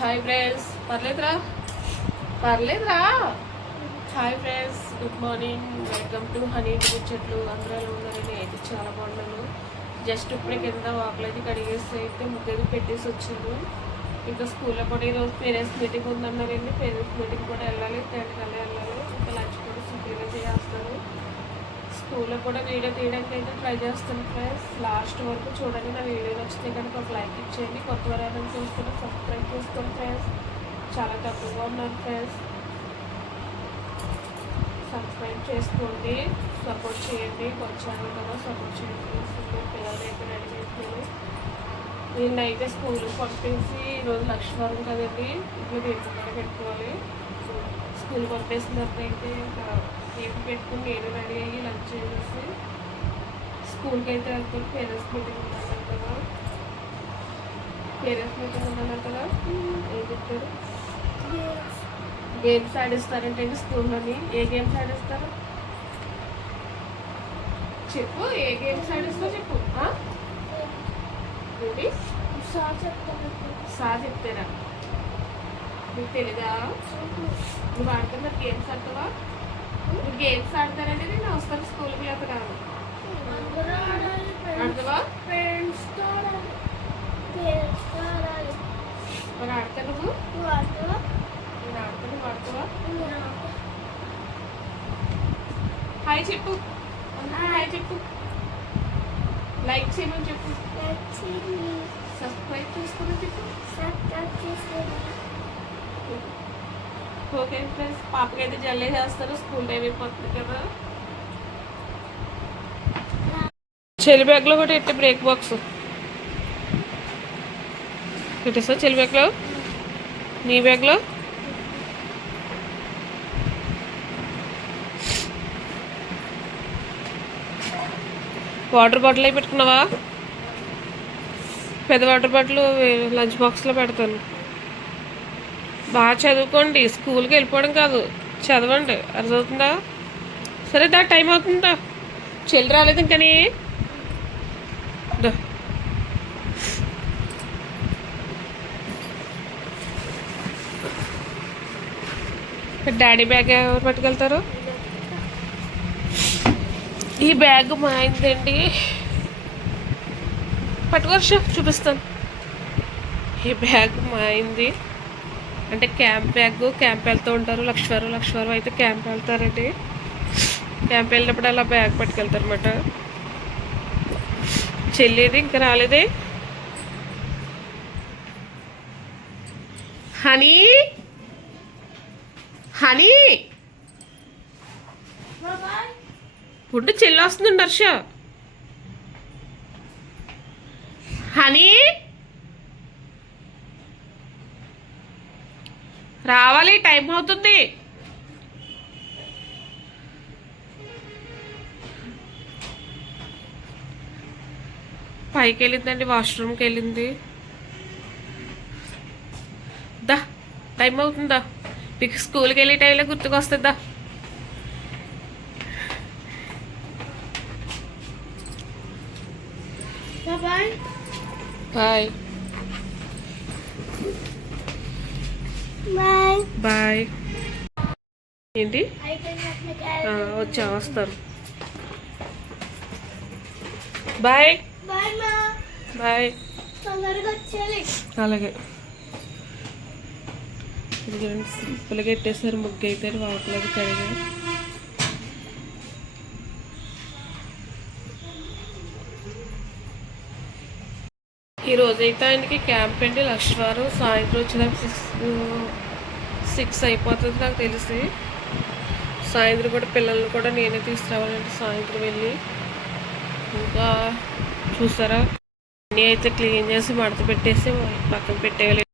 Hi friends పర్లేదురా పర్లేదురా hi friends good morning welcome to honey చెట్లు అందరూ ఎలా ఉన్నారని అయితే చాలా బాగున్నాను. జస్ట్ ఇప్పుడే కింద వాకులు అయితే కడిగేసి అయితే ముగ్గది పెట్టేసి వచ్చిండు ఇంకా స్కూల్లో కూడా ఈరోజు పేరెంట్స్ మీటింగ్ ఉందన్నారండి. పేరెంట్స్ మీటింగ్ కూడా వెళ్ళాలి. టెన్కి వెళ్ళాలి. స్కూల్లో కూడా వీడియో తీయడానికి అయితే ట్రై చేస్తాను ఫ్రెండ్స్. లాస్ట్ వరకు చూడండి నా వీడియో నచ్చితే కనుక ఒక లైక్ ఇచ్చేయండి. కొత్త వారు చూసుకుని సబ్స్క్రైబ్ చేసుకోండి ఫ్రెండ్స్. చాలా తక్కువగా ఉన్నాను ఫ్రెండ్స్. సబ్స్క్రైబ్ చేసుకోండి సపోర్ట్ చేయండి. వచ్చాను కదా సపోర్ట్ చేయండి స్కూల్ పిల్లలు అయితే రెడీ చేస్తున్నాను నిన్నైతే అయితే స్కూల్కి పంపించి ఈరోజు లక్ష్మీవారం కదండి. ఇంట్లో దీని పెట్టుకోవాలి. స్కూల్ పంపేసిన తర్వాత అయితే దీపం పెట్టుకుని నేను రెడీ అయ్యి లంచ్ చేసేసి స్కూల్కి అయితే వెళ్తాను పేరెంట్స్ మీటింగ్ ఉందన్నారు కదా. పేరెంట్స్ మీటింగ్ ఉందన్నారు కదా. ఏం చెప్తారు గేమ్స్ ఆడిస్తారంటే స్కూల్లోని? ఏ గేమ్స్ ఆడిస్తారు? చెప్పు ఏ గేమ్స్ ఆడిస్తావు చెప్పు. సార్ చెప్తారా? నీకు తెలీదా? నువ్వు ఆడుతున్న గేమ్స్ ఆడతావా? నువ్వు గేమ్స్ ఆడతారంటే నేను వస్తాను స్కూల్కి రాను. ఆడతావా? మరి ఆడతా నువ్వు? నేను ఆడతాను నువ్వు ఆడతావా? హాయ్ చెప్పు హాయ్ చెప్పు లైక్ చేయమని చెప్పు. సబ్స్క్రైబ్ చేసుకుని చెప్పు ఓకే ఫ్రెండ్స్ పాపకైతే జల్లే చేస్తారు స్కూల్ టైం అయిపోతుంది కదా. చెల్లి బ్యాగ్లో కూడా ఎట్టి బ్రేక్ బాక్స్ పెట్టేసా చెల్లి బ్యాగ్లో నీ బ్యాగ్లో వాటర్ బాటిల్ అయి పెట్టుకున్నావా? పెద్ద వాటర్ బాటిల్ లంచ్ బాక్స్లో పెడతాను. బాగా చదువుకోండి స్కూల్కి వెళ్ళిపోవడం కాదు. చదవండి. అర్థమవుతుందా? సరే దా టైం అవుతుందా? చెల్లి రాలేదు ఇంకని. డాడీ బ్యాగ్ ఎవరు పట్టుకెళ్తారు? ఈ బ్యాగ్ మా ఆయనదండి పట్టుకోవచ్చు చూపిస్తాను. ఈ బ్యాగ్ మా అయింది అంటే క్యాంప్ బ్యాగ్ క్యాంప్ వెళ్తూ ఉంటారు. లక్ష్మీవారం లక్ష్మీవారం అయితే క్యాంప్ వెళ్తారండి. క్యాంప్ వెళ్ళినప్పుడు అలా బ్యాగ్ పట్టుకెళ్తారు అనమాట చెల్లిది ఇంకా రాలేదే. హనీ? హనీ? ఫుడ్ చెల్లి వస్తుంది హనీ? రావాలి టైం అవుతుంది. పైకి వెళ్ళిందండి వాష్రూమ్కి వెళ్ళింది దా టైం అవుతుందా? మీకు స్కూల్కి వెళ్ళే టైంలో గుర్తుకొస్తుందా బాయ్ బాయ్. ఏంటి? ఆ, వచ్చా వస్తాను. బాయ్ బాయ్ అలాగే. పెట్టేసారు ముగ్గు అయితే వాకులది కడిగా ఈరోజైతే ఆయనకి క్యాంప్ అండి లక్ష్వారం సాయంత్రం వచ్చినాక సిక్స్ సిక్స్ అయిపోతుంది నాకు తెలిసి. సాయంత్రం కూడా పిల్లల్ని కూడా నేనే తీసుకురావాలంటే సాయంత్రం వెళ్ళి. ఇంకా చూసారా? అన్నీ అయితే క్లీన్ చేసి మడత పెట్టేసి పక్కన పెట్టేయాలి.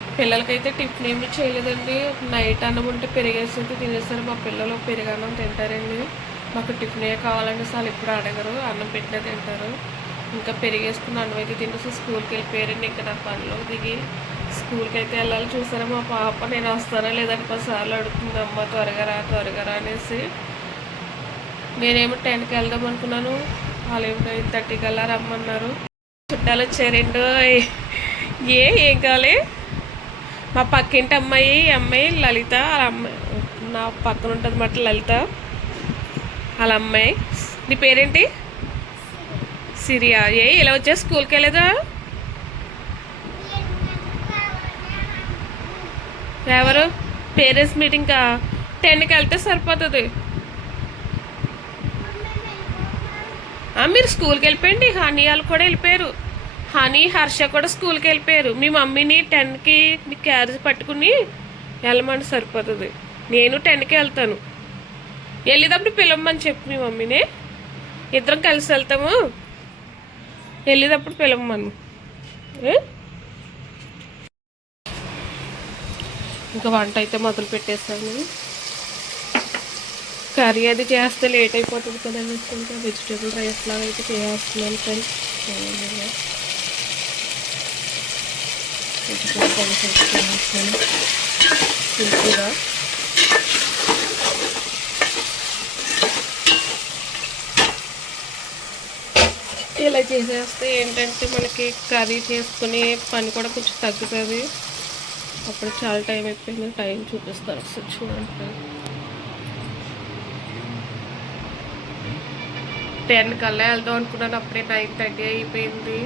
పిల్లలకైతే టిఫిన్ ఏమి చేయలేదండి. నైట్ అన్నం ఉంటే పెరిగేసి తినేసారు మా పిల్లలు పెరిగన్నం తింటారండి. మాకు టిఫిన్ ఏ కావాలంటే అసలు ఎప్పుడు అడగరు. అన్నం పెట్టినా తింటారు. ఇంకా పెరిగేసుకుని అన్నం అయితే తినేసి స్కూల్కి వెళ్ళిపోయారండి ఇంకా నా పనిలో దిగి. స్కూల్కి అయితే వెళ్ళాలి. చూసారా మా పాప? నేను వస్తానా లేదంటే పదిసార్లు అడుగుతుంది. అమ్మ త్వరగా రా త్వరగా రా అనేసి. నేనేమో టెన్కి వెళ్దాం అనుకున్నాను. వాళ్ళు ఏమో నైన్ థర్టీ కల్లా రమ్మన్నారు. చుట్టాలు వచ్చారండు ఏ ఏం కావాలి? మా పక్కింటి అమ్మాయి ఈ అమ్మాయి లలిత. వాళ్ళ అమ్మాయి నా పక్కన ఉంటుంది మాట లలిత. వాళ్ళ అమ్మాయి. నీ పేరేంటి? సిరియా? ఏ ఇలా వచ్చా స్కూల్కి వెళ్ళేదా? ఎవరు? పేరెంట్స్ మీటింగ్కా టెన్కి వెళ్తే సరిపోతుంది. మీరు స్కూల్కి వెళ్ళిపోయండి. హనీ వాళ్ళు కూడా వెళ్ళిపోయారు. హనీ హర్ష కూడా స్కూల్కి వెళ్ళిపోయారు. మీ మమ్మీని టెన్కి మీ క్యారేజ్ పట్టుకుని వెళ్ళమని సరిపోతుంది. నేను టెన్కి వెళ్తాను. వెళ్ళేటప్పుడు పిలవమని చెప్పు మీ మమ్మీని. ఇద్దరం కలిసి వెళ్తాము. వెళ్ళేటప్పుడు పిలవమను ఏ? ఇంకా వంట అయితే మొదలు పెట్టేస్తాను కర్రీ అది చేస్తే లేట్ అయిపోతుంది కదా ఇంకా వెజిటేబుల్ రైస్ లాగా అయితే చేస్తున్నాను ఫ్రెండ్స్. వెజిటేబుల్ రైస్ అయితే సింపుల్గా ఇలా చేసేస్తే ఏంటంటే మనకి కర్రీ చేసుకునే పని కూడా కొంచెం తగ్గుతుంది. అప్పుడు చాలా టైం అయిపోయింది. టైం చూపిస్తాను ఒకసారి చూడండి. టెన్ కల్లా వెళ్దాం అనుకున్నాను. అప్పుడే నైన్ థర్టీ అయిపోయింది.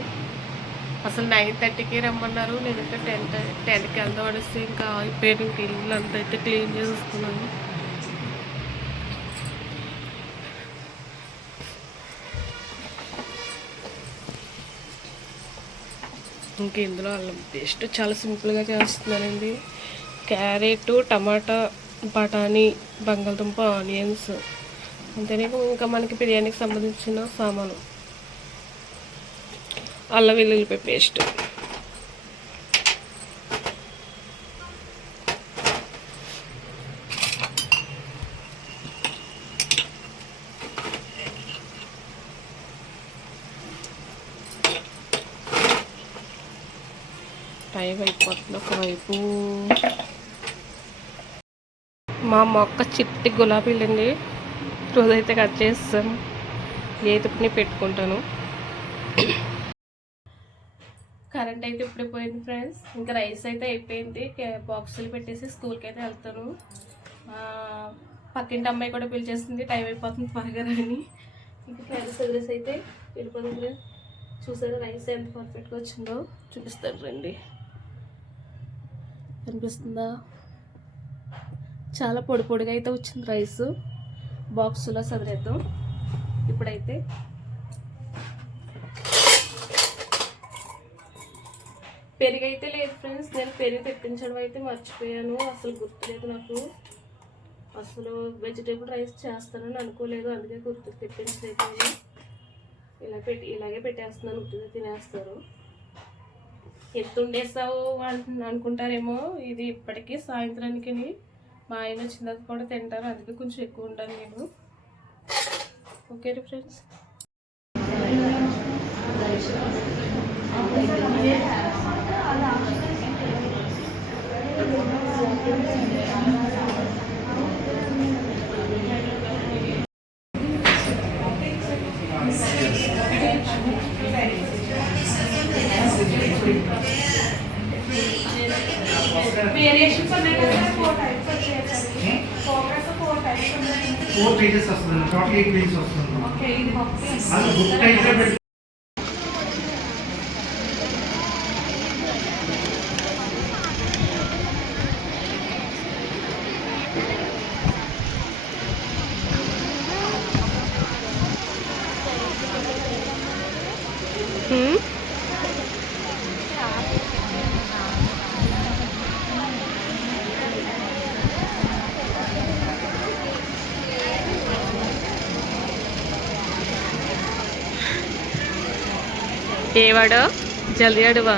అసలు నైన్ థర్టీకి రమ్మన్నారు. నేనైతే టెన్ టెన్కి వెళ్దాం అనేసి ఇంకా అయిపోయాను. ఇంక ఇల్లు అంతా అయితే క్లీన్ చేసుకున్నాను ఇంకా ఇందులో అల్లం పేస్ట్ చాలా సింపుల్గా చేస్తున్నానండి. క్యారెట్ టమాటా బఠానీ బంగాళదుంప ఆనియన్స్. అంతేనే ఇంకా మనకి బిర్యానీకి సంబంధించిన సామాను. అల్లం వెల్లుల్లిపాయ పేస్ట్. టైం అయిపోతుంది ఒకవైపు మా మొక్క చిట్టి గులాబీలండి రోజైతే కట్ చేస్తాను ఏతుకుని పెట్టుకుంటాను. కరెంట్ అయితే ఇప్పుడే పోయింది ఫ్రెండ్స్. ఇంకా రైస్ అయితే అయిపోయింది. బాక్సులు పెట్టేసి స్కూల్కి అయితే వెళ్తాను. పక్కింటి అమ్మాయి కూడా పిలిచేసింది టైం అయిపోతుంది త్వరగా రాని. ఇంకా ఫ్రెండ్స్ అడ్రస్ అయితే వెళ్ళిపోతుంది. చూసారా రైస్ ఎంత పర్ఫెక్ట్గా వచ్చిందో? చూపిస్తాను రండి. కనిపిస్తుందా? చాలా పొడి పొడిగా అయితే వచ్చింది రైస్. బాక్సులో సదిరేద్దాం. ఇప్పుడైతే పెరుగు అయితే లేదు ఫ్రెండ్స్. నేను పెరుగు తెప్పించడం అయితే మర్చిపోయాను. అసలు గుర్తులేదు నాకు. అసలు వెజిటేబుల్ రైస్ చేస్తానని అనుకోలేదు. అందుకే గుర్తు తెప్పించలేదు ఇలా పెట్టి ఇలాగే పెట్టేస్తున్నాను. గుర్తుగా తినేస్తారు. ఎత్తుండేసావు అంటు- అనుకుంటారేమో. ఇది ఇప్పటికీ సాయంత్రానికి మా ఆయన వచ్చిందాక కూడా తింటారు. అందుకే కొంచెం ఎక్కువ ఉంటాను నేను. Okay friends? అలా ఫోర్ పేజెస్ వస్తుంది టోటల్ ఎయిట్ పేజెస్ వస్తుంది అది బుక్ పెట్టి హ్మ్? ఏవాడో? జల్దీ అడువా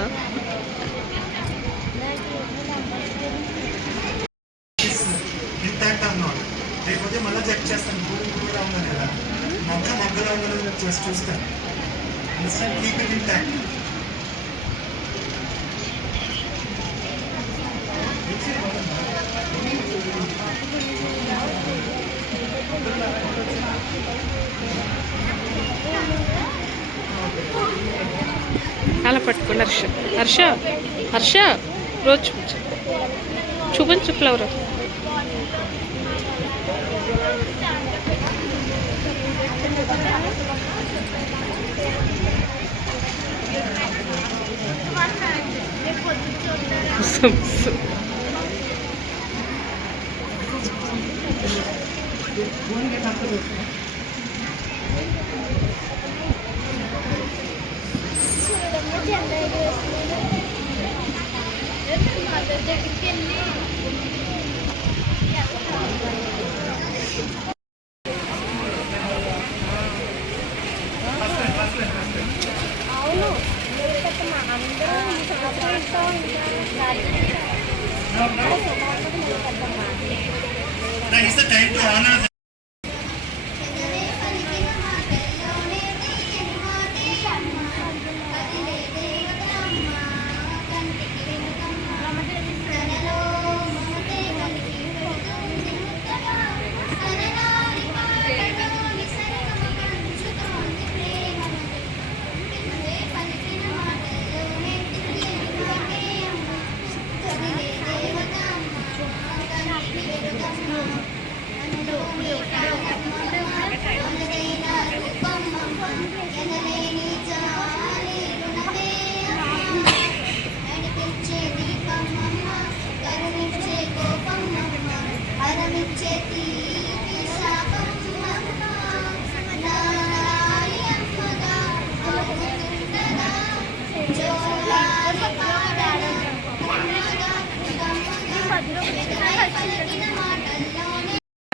లేకపోతే మళ్ళీ చెక్ చేస్తాను మొగ్గ మొగ్గలో చేసి చూస్తాను కీప్ ఇట్ అలా పట్టుకోండి హర్ష హర్ష హర్ష రోజు చూపించు. చూపించు flower. That is the time to honor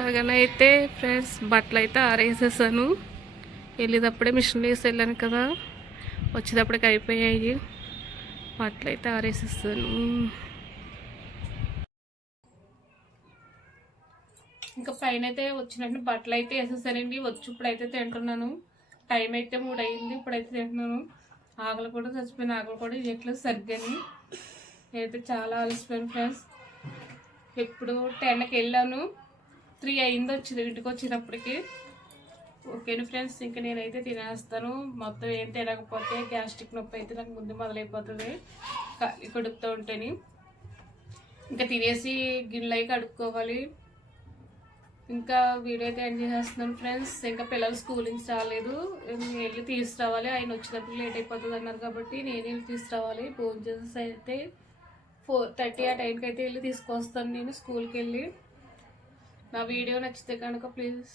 అలాగనైతే ఫ్రెండ్స్ బట్టలు అయితే ఆరేసేసాను. వెళ్ళేటప్పుడే మిషన్ వేసి వెళ్ళాను కదా. వచ్చేటప్పటికి అయిపోయాయి. బట్టలు అయితే ఆరేసేసాను. ఇంకా పైన అయితే వచ్చినట్టు బట్టలు అయితే వేసేసానండి. వచ్చి ఇప్పుడైతే తింటున్నాను. టైం అయితే మూడు అయింది ఇప్పుడైతే తింటున్నాను. ఆకలి కూడా చచ్చిపోయిన ఆకలి కూడా ఇట్లా సరిగ్గాని. నేనైతే చాలా అలసిపోయాను ఫ్రెండ్స్. ఎప్పుడు టెన్కి వెళ్ళాను. త్రీ అయింది వచ్చింది ఇంటికి వచ్చేటప్పటికి ఓకేనా ఫ్రెండ్స్ ఇంకా నేనైతే తినేస్తాను. మొత్తం ఏం తినకపోతే గ్యాస్ట్రిక్ నొప్పి అయితే నాకు ముందు మొదలైపోతుంది. ఖాళీ కడుపుతూ ఉంటేని. ఇంకా తినేసి గిన్నెలై అయి కడుక్కోవాలి. ఇంకా వీడియో అయితే ఎండ్ చేసేస్తున్నాను ఫ్రెండ్స్. ఇంకా పిల్లలు స్కూల్ నుంచి రాలేదు వెళ్ళి తీసుకురావాలి. ఆయన వచ్చేటప్పుడు లేట్ అయిపోతుంది అన్నారు కాబట్టి నేను వెళ్ళి తీసుకురావాలి. ఫోన్ చేసేసి అయితే ఫోర్ థర్టీ ఆ టైంకి అయితే వెళ్ళి తీసుకొస్తాను నేను స్కూల్కి వెళ్ళి. నా వీడియో నచ్చితే కనుక ప్లీజ్